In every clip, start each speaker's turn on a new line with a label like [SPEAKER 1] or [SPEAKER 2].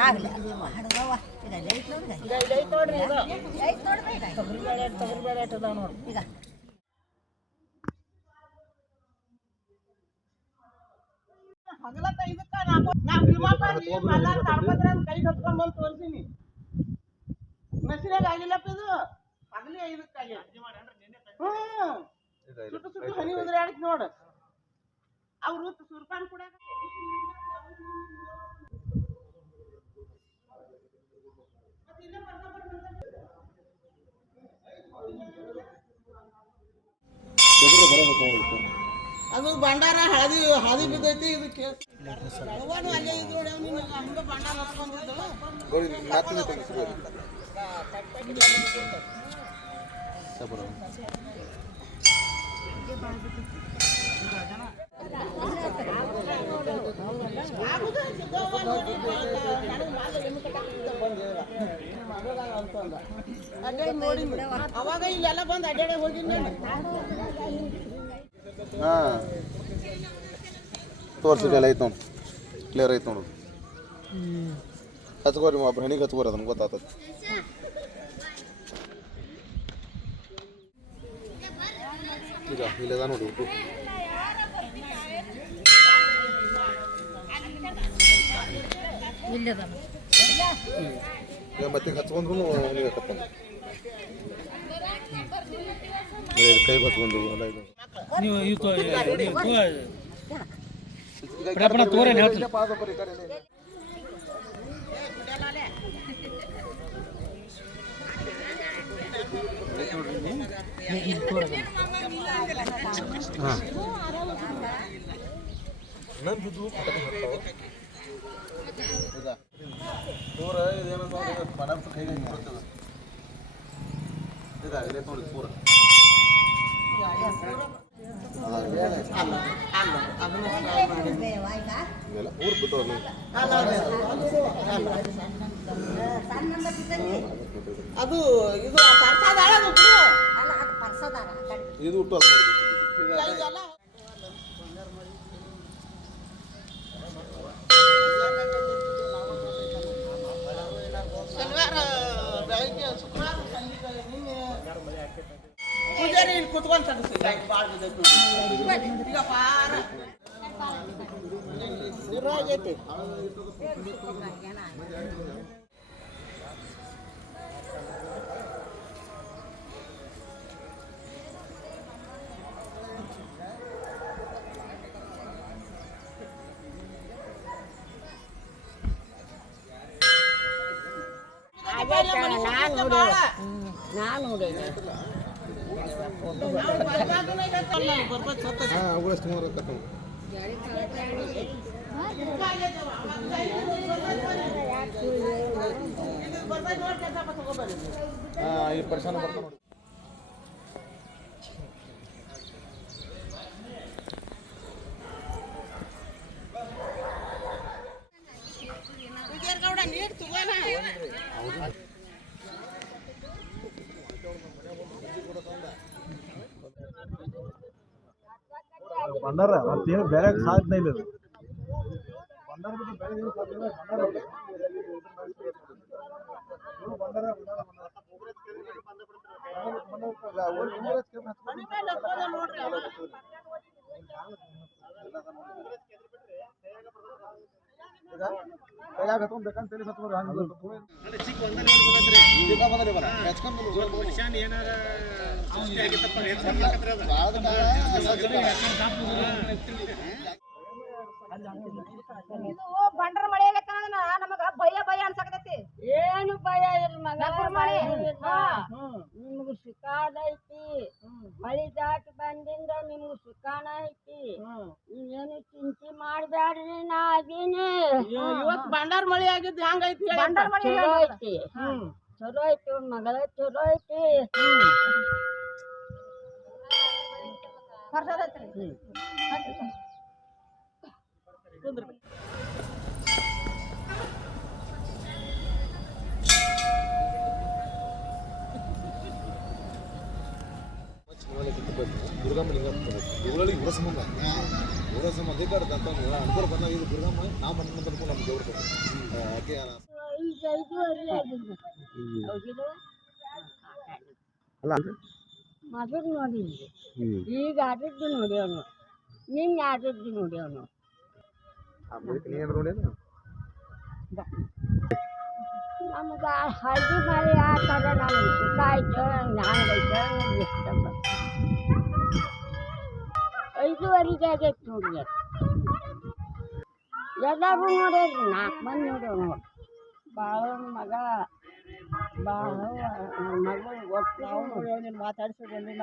[SPEAKER 1] ಆಗ್ಲಿ ಹಡಗವ್ವ ಈಗ
[SPEAKER 2] ಹಗಲತ್ತ ಇದಕ್ಕ ನಾವು ನಾವು ಭೀಮಪ್ಪ ಮಲ್ಲಾರ ತಾಡ್ಪತ್ರ ಕೈ ಕಟ್ಕೊಂಡ್ಬಂದು ತೋರಿಸಿನಿ ನಸಿರಾಗ ಆಗಿಲ್ಲಪ್ಪ ಇದು ಹಗಲಿ ಇದಕ್ಕಾಗಿ ಸುಟ್ಟು ಸುಟ್ಟು ಹನಿ ಉದುರಾಡಿತ್ ನೋಡು. ಅವ್ರು ಸುರ್ಪಾನ್ ಕೂಡ ಅದು ಭಂಡಾರ ಹಳದಿ ಹಳದಿ ಬಿದ್ದೈತಿ ಇದು ಕೇಸ್. ಅವ್ವನು ಅಲ್ಲೇ ಇದ್ ನೋಡಿ ಅವ್ನು ನಿನ್ನ ಹಂಗ ಭಂಡಾರ ಹಚ್ಕೊಂಡ್ಬಿದ್ದಳು ಅವಾಗ ಇಲ್ಲೆಲ್ಲ ಬಂದು
[SPEAKER 3] ಹಾಂ ತೋರಿಸಿಲ್ಲ ಐತೆ ನೋಡಿ. ಕ್ಲಿಯರ್ ಐತೆ ನೋಡು. ಹಚ್ಕೋರಿ ಒಬ್ರು ಹೆಣಿಗೆ ಹಚ್ಕೋರಿ ಅದನ್ನು ಗೊತ್ತಾಗ್ತದೆ ಇಲ್ಲದ ನೋಡಿ ಈಗ ಮತ್ತೆ ಹಚ್ಕೊಂಡ್ರು ಅವನಿಗೆ ಕೈ ಎಲ್ಲ ಇದು.
[SPEAKER 4] ನೀವು ಇದು ತೋರೇನು ಹೇಳ್ತೀನಿ.
[SPEAKER 3] ಪೂರ ಇದೇನೋ ನೋಡಿ ಪದಾರ್ಥ ಕೈಗೆ ಬರ್ತದೆ ಇದಾಗಲೇ ನೋಡಿ ಪೂರ ಊರು ಬಿಟ್ಟು
[SPEAKER 2] ಅದು ಇದು ಪ್ರಸಾದ
[SPEAKER 3] ಇದು ಹುಟ್ಟು ಅದು ನೋಡಿ
[SPEAKER 2] ಇದೆಲ್ಲ ಶನಿವಾರ ಬೆಳಗ್ಗೆ ಶುಕ್ರವಾರ ಸಂಜೆ ನಿನ್ನೆ ಪೂಜಾರಿ ಇಲ್ಲಿ ಕುತ್ಕೊಂಡು ಸಡಿಸಿ ಭಾಳ ಬಿದ್ದೈತಿ ಈಗ ಪಾರ ಶುರು ಆಗೈತಿ
[SPEAKER 1] ನಾನು ನೋಡಿ ನಾನು ನೋಡಿ
[SPEAKER 3] ಹಾಂ ಅವುಗಳ ಸುಮಾರು ಕರ್ಕೊಂಡು ಹಾಂ ಈ ಪರ್ಸನ್ ಬರ್ತಾನೆ
[SPEAKER 5] ಭಂಡಾರ ಮತ್ತೇನು ಬೇರೆ ಸಾಧನೆ ಇಲ್ಲ ಇದು. ಭಂಡಾರ ಬಿಟ್ಟು ಬೇರೆ ಏನು ಸಾಧ್ಯ ಇಲ್ಲ, ಭಂಡಾರ ಇದೆ. ಇವ್ರು ಭಂಡಾರ, ಭಂಡಾರ, ಭಂಡಾರ. ಭಂಡಾರ ಇಲ್ಲ, ಒಂದು ಇನ್ನೂರ ಸ್ಕೇಲ್ ಹಚ್ಕೊಂಡು
[SPEAKER 2] ಮನೆ ಮೇಲೆ ಹೋದ ನೋಡ್ರಿ ಅವ.
[SPEAKER 5] ಈಗ ಕೈಯಾಗ ಹತ್ಕೊಂಡ್ ಬೇಕಂತ ತಲೆ ಹತ್ಕೊಂಡು ಹಂಗ್ ಬರ್ತದೆ.
[SPEAKER 3] ಈಗ ಬಂದ್ರೆ ಬರ ಹೆಚ್ಕೊಂಡು
[SPEAKER 1] ಇದು ಬಂಡರ ಮಳೆ ಬೇಕಂದ್ರ ನಮಗ ಭಯ ಭಯ ಅನ್ಸಕತೈತಿ
[SPEAKER 6] ಏನು ಭಯ ಇಲ್ಲ ಮಗ
[SPEAKER 1] ನಕ್ಕುರ್ ಮಳೆ.
[SPEAKER 6] ಐತಿ ಮಳಿ ದಾಟಿ ಬಂದಿಂದ ನಿಮ್ಗೆ ಸುಖಾನ ಐತಿ ನೀವೇನು ಚಿಂತೆ ಮಾಡ್ಬ್ಯಾಡ್ರಿ ನಾ ಅದೀನಿ.
[SPEAKER 2] ಇವತ್ತು ಬಂಡಾರ ಮಳಿ ಆಗಿದ್ದು ಹೆಂಗೈತಿ
[SPEAKER 1] ಬಂಡಾರ ಮಳೆ
[SPEAKER 6] ಐತಿ. ಚಲೋ ಐತಿ ಮಗಳ ಚಲೋ ಐತಿ
[SPEAKER 1] ಪರ್ಸದೈತ್ರಿ
[SPEAKER 3] ದುರ್ಗಮ್ಮ ಲಿಂಗಪ್ಪ. ಇವುಗಳಿಗೆ ಉರಸ ಮುಂದೆ ದೇವಸ್ಥಾನ ಅಧಿಕಾರ ಅಂತ ಅನುಕೂಲ ಬಂದಾಗ ಇದು ದುರ್ಗಮ್ಮ ನಾವು ಮನೆ ಮುಂದೆ ಅನುಕೂಲ ನಮ್ಮ ದೇವ್ರು ಯಾಕೆ
[SPEAKER 6] ಈಗ ಐದುವರೆ ಆಗಿದ್ದು ಹೌದಿಲ್ಲ
[SPEAKER 5] ಅಲ್ಲ
[SPEAKER 6] ಮೊದಲು ನೋಡಿದ್ವಿ ಈಗ ಆದದ್ದು ನೋಡ್ಯವನು ನಿನ್ನೆ ಆದದ್ದು ನೋಡ್ಯವನು
[SPEAKER 3] ನೀ ಏನಾರು ನೋಡಿ
[SPEAKER 6] ನಮ್ಗೆ ಹಳದಿ ಮಳೆ ಆ ಥರ ನಮ್ಗೆ ಸುಖ ಆಯ್ತು ಹಂಗೈತೆ ಇಷ್ಟಪ್ಪ ಐದುವರೆಗೆ ಆಗೈತೆ ನೋಡಿ ಅದು. ಎಲ್ಲರೂ ನೋಡ್ಯಾರ್ರಿ ನಾಲ್ಕು ಮಂದಿ ನೋಡ್ಯಾವ ನೋಡಿ ಬಾಳವನ ಮಗ. ಬಾಳ ಮಗಳು ಒಟ್ಟು
[SPEAKER 2] ನೀನು ಮಾತಾಡ್ಸಿದ್ರಿ ಮನೆ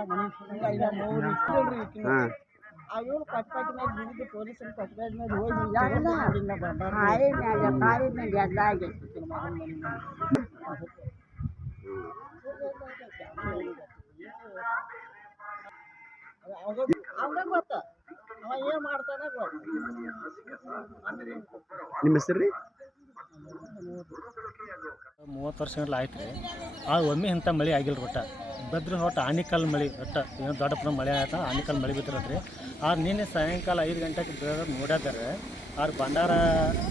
[SPEAKER 2] ನೋವು
[SPEAKER 5] ಹಾಂ.
[SPEAKER 2] ಅವ್ರು ಪಟ್ ಪಟ್ ಮೇಲೆ ಬಿದ್ದು ಪೊಲೀಸರು ಪಟ್ ಪಟ್ ಮೇಲೆ ಹೋಗಿ
[SPEAKER 6] ಎಲ್ಲ ಕಾಯಿ ಮ್ಯಾಗ ಕಾಯಿ ಮೇಲೆ ಎಲ್ಲ ಆಗೈತೆ.
[SPEAKER 2] ಅವಾಗ ಗೊತ್ತ. ಅವ ಏನ್ ಮಾಡ್ತಾನೆ ಗೊತ್ತ.
[SPEAKER 5] ನಿಮ್ಮ ಹೆಸರು ರೀ
[SPEAKER 4] ಮೂವತ್ತು ವರ್ಷಗಳ ಆಯ್ತು ರೀ ಆ ಒಮ್ಮೆ ಇಂಥ ಮಳೆ ಆಗಿಲ್ಲ ಒಟ್ಟ ಬದ್ರ ಒಟ್ಟು ಆನಿಕಲ್ ಮಳೆ ಒಟ್ಟ ಏನು ದೊಡ್ಡ ಪ್ರಮಾಣ ಮಳೆ ಆಯ್ತು, ಆನಿಕಲ್ ಮಳೆ ಬಿದ್ದಿರತ್ರಿ. ಆ ನಿನ್ನೆ ಸಾಯಂಕಾಲ ಐದು ಗಂಟೆಗೆ ಬೀಳೋದು ನೋಡ್ಯಾದಾರೆ ಆರು ಭಂಡಾರ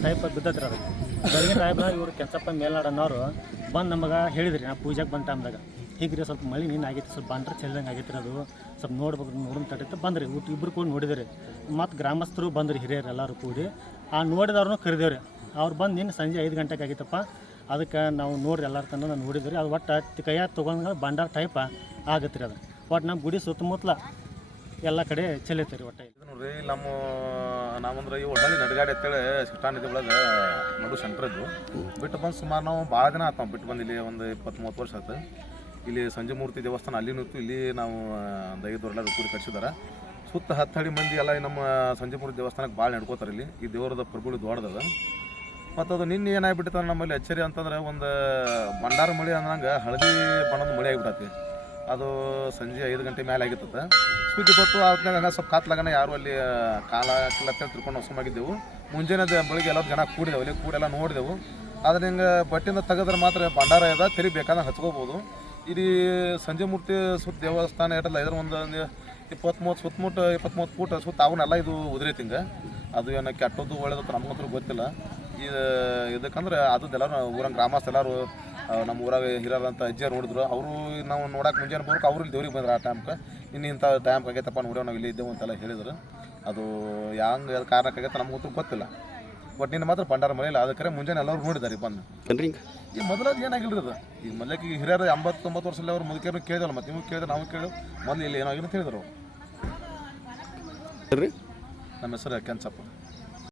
[SPEAKER 4] ಟೈಪ್ ಬಿದ್ದತ್ರಿ ಅದು. ಬೆಳಗಿನ ಟೈಮ್ನಾಗ ಇವರು ಕೆಂಚಪ್ಪ ಮೇಲ್ನಾಡನ್ನೋರು ಬಂದು ನಮಗೆ ಹೇಳಿದ್ರಿ ನಾ ಪೂಜೆಗೆ ಬಂದ ಟೈಮ್ದಾಗ ಹೀಗ್ರಿ ಸ್ವಲ್ಪ ಮಳೆ ನೀನು ಆಗಿತ್ತು, ಸ್ವಲ್ಪ ಬಂಡ್ರೆ ಚೆಲ್ಲಂಗೆ ರೀ ಅದು. ಸ್ವಲ್ಪ ನೋಡ್ಬೇಕು ನೋಡೋಣ ತಟ್ಟಿತ್ತು ಬಂದ್ರಿ. ಊಟ ಇಬ್ಬರು ಕೂಡ ನೋಡಿದ್ರಿ. ಮತ್ತು ಗ್ರಾಮಸ್ಥರು ಬಂದ್ರಿ ಹಿರಿಯರು ಎಲ್ಲರೂ ಕೂಡಿ. ಆ ನೋಡಿದವ್ರನ್ನೂ ಕರಿದೇವ್ರಿ. ಅವ್ರು ಬಂದು ನಿನ್ನ ಸಂಜೆ ಐದು ಗಂಟೆಗೆ ಆಗಿತ್ತಪ್ಪ. ಅದಕ್ಕೆ ನಾವು ನೋಡ್ರಿ ಎಲ್ಲರ ತನಕ ನಾನು ನೋಡಿದ್ರಿ ಅದು ಒಟ್ಟು ಕೈಯಾಗ ತೊಗೊಂಡ್ರೆ ಬಂಡಾರ ಟೈಪ ಆಗತ್ತೆ ರೀ ಅದು. ಒಟ್ಟು ನಮ್ಮ ಗುಡಿ ಸುತ್ತಮುತ್ತಲ ಎಲ್ಲ ಕಡೆ ಚೆಲ್ಲೈತೆ ರೀ ಒಟ್ಟು.
[SPEAKER 3] ನೋಡ್ರಿ, ನಮ್ಮ ನಾವಂದ್ರೆ ಈ ಹೊಳ್ಳಿ ನಡಗಾಡಿ ಅಂತೇಳಿ ಸಿಟ್ಟಾನಿದ್ದೆ ಒಳಗೆ ನಡು ಸೆಂಟ್ರ್ ಇದ್ದು ಬಿಟ್ಟು ಬಂದು ಸುಮಾರು ನಾವು ಭಾಳ ದಿನ ಆಯ್ತು ಬಿಟ್ಟು ಬಂದು ಇಲ್ಲಿ ಒಂದು ಇಪ್ಪತ್ತು ಮೂವತ್ತು ವರ್ಷ ಆಯ್ತು ಇಲ್ಲಿ ಸಂಜೆ ಮೂರ್ತಿ ದೇವಸ್ಥಾನ ಅಲ್ಲಿ ನಿಂತು ಇಲ್ಲಿ ನಾವು ಎಲ್ಲರೂ ಕೂಡಿ ಕಟ್ಸಿದಾರೆ. ಸುತ್ತ ಹತ್ತಡಿ ಮಂದಿ ಎಲ್ಲ ನಮ್ಮ ಸಂಜೆ ಮೂರ್ತಿ ದೇವಸ್ಥಾನಕ್ಕೆ ಭಾಳ ನಡ್ಕೋತಾರೆ ಇಲ್ಲಿ. ಈ ದೇವರದ ಪ್ರಭುಗಳು ದೊಡ್ಡದದ ಮತ್ತು ಅದು ನಿನ್ನೆ ಏನಾಗ್ಬಿಟ್ಟಿತ್ತು ನಮ್ಮಲ್ಲಿ ಎಚ್ಚರಿ ಅಂತಂದ್ರೆ ಒಂದು ಭಂಡಾರ ಮಳೆ ಅಂದಂಗೆ ಹಳದಿ ಬಣ್ಣದ ಮಳೆ ಆಗಿಬಿಟ್ಟತಿ. ಅದು ಸಂಜೆ ಐದು ಗಂಟೆ ಮೇಲೆ ಆಗಿತ್ತದ. ಸುದ್ದಿ ಬತ್ತು ಆದ್ಮೇಲೆ ಸ್ವಲ್ಪ ಕಾತ್ಲಾಗನ ಯಾರು ಅಲ್ಲಿ ಕಾಲ ಕಿಲ್ಲತ್ತೇಳಿ ತಿಳ್ಕೊಂಡು ಹೊಸಮಾಗಿದ್ದೆವು ಮುಂಜಾನೆ ಬೆಳಿಗ್ಗೆ ಎಲ್ಲ ಜನ ಕೂಡಿದೆವು, ಅಲ್ಲಿ ಕೂಡೆಲ್ಲ ನೋಡಿದೆವು. ಆದ್ರೆ ಹಿಂಗೆ ಬಟ್ಟಿಂದ ತೆಗೆದ್ರೆ ಮಾತ್ರ ಭಂಡಾರ ಇದೆ ತೆರಿ ಬೇಕಾದ್ರೆ ಹಚ್ಕೋಬೋದು. ಸಂಜೆ ಮೂರ್ತಿ ಸುತ್ತ ದೇವಸ್ಥಾನ ಇರಲ್ಲ, ಇದ್ರ ಒಂದು ಒಂದು ಇಪ್ಪತ್ತು ಮೂವತ್ತು ಸುತ್ತಮುತ್ತ ಇಪ್ಪತ್ತು ಮೂವತ್ತು ಫೂಟ್ ಸುತ್ತ ಅವನ್ನೆಲ್ಲ ಇದು ಉದುರೈತಿ ಹಿಂಗೆ ಅದು ಏನೋ ಕೆಟ್ಟದ್ದು ಒಳ್ಳೇದು ನಮಗಂತೂ ಗೊತ್ತಿಲ್ಲ. ಇದು ಇದಕ್ಕಂದ್ರೆ ಅದದ್ದೆಲ್ಲರೂ ಊರಂಗೆ ಗ್ರಾಮಸ್ಥ ಎಲ್ಲರೂ ನಮ್ಮ ಊರಾಗ ಹಿರಿಯರಂತ ಅಜ್ಜಿಯರು ನೋಡಿದ್ರು. ಅವರು ನಾವು ನೋಡಕ್ಕೆ ಮುಂಜಾನೆ ಬರ್ಕ ಅವ್ರು ಇಲ್ಲಿ ದೇವ್ರಿಗೆ ಬಂದ್ರು ಆ ಟೈಮ್ಗೆ ಇನ್ನು ಇಂಥ ಟೈಮ್ ಆಗೈತಪ್ಪ ನೋಡೋ ನಾವು ಇಲ್ಲಿ ಇದ್ದೇವೆ ಅಂತೆಲ್ಲ ಹೇಳಿದ್ರು. ಅದು ಹೆಂಗೆ ಅದು ಕಾರಣಕ್ಕಾಗೈತೆ ನಮಗಂತೂ ಗೊತ್ತಿಲ್ಲ. ಬಟ್ ನಿನ್ನ ಮಾತ್ರ ಭಂಡಾರ ಇಲ್ಲ ಅದಕ್ಕೆ ಮುಂಜಾನೆ ಎಲ್ಲರೂ ನೋಡಿದ್ದಾರೆ ಬಂದು. ಈ ಮೊದಲದು ಏನಾಗಿಲ್ಲ ಅದು? ಈಗ ಮೊದಲಕ್ಕೆ ಈ ಹಿರಿಯರು ಎಂಬತ್ತೊಂಬತ್ತು ವರ್ಷದಲ್ಲಿ ಅವ್ರು ಮುದುಕಿಯರು ಕೇಳಿದಲ್ಲ ಮತ್ತು ನೀವು ಕೇಳಿದ್ರೆ ನಾವು ಕೇಳಿ ಮೊದಲು ಇಲ್ಲಿ ಏನಾಗಿಲ್ಲ ಅಂತ ಹೇಳಿದ್ರು. ನಮ್ಮ ಹೆಸರು ಕೆಂಚಪ್ಪ.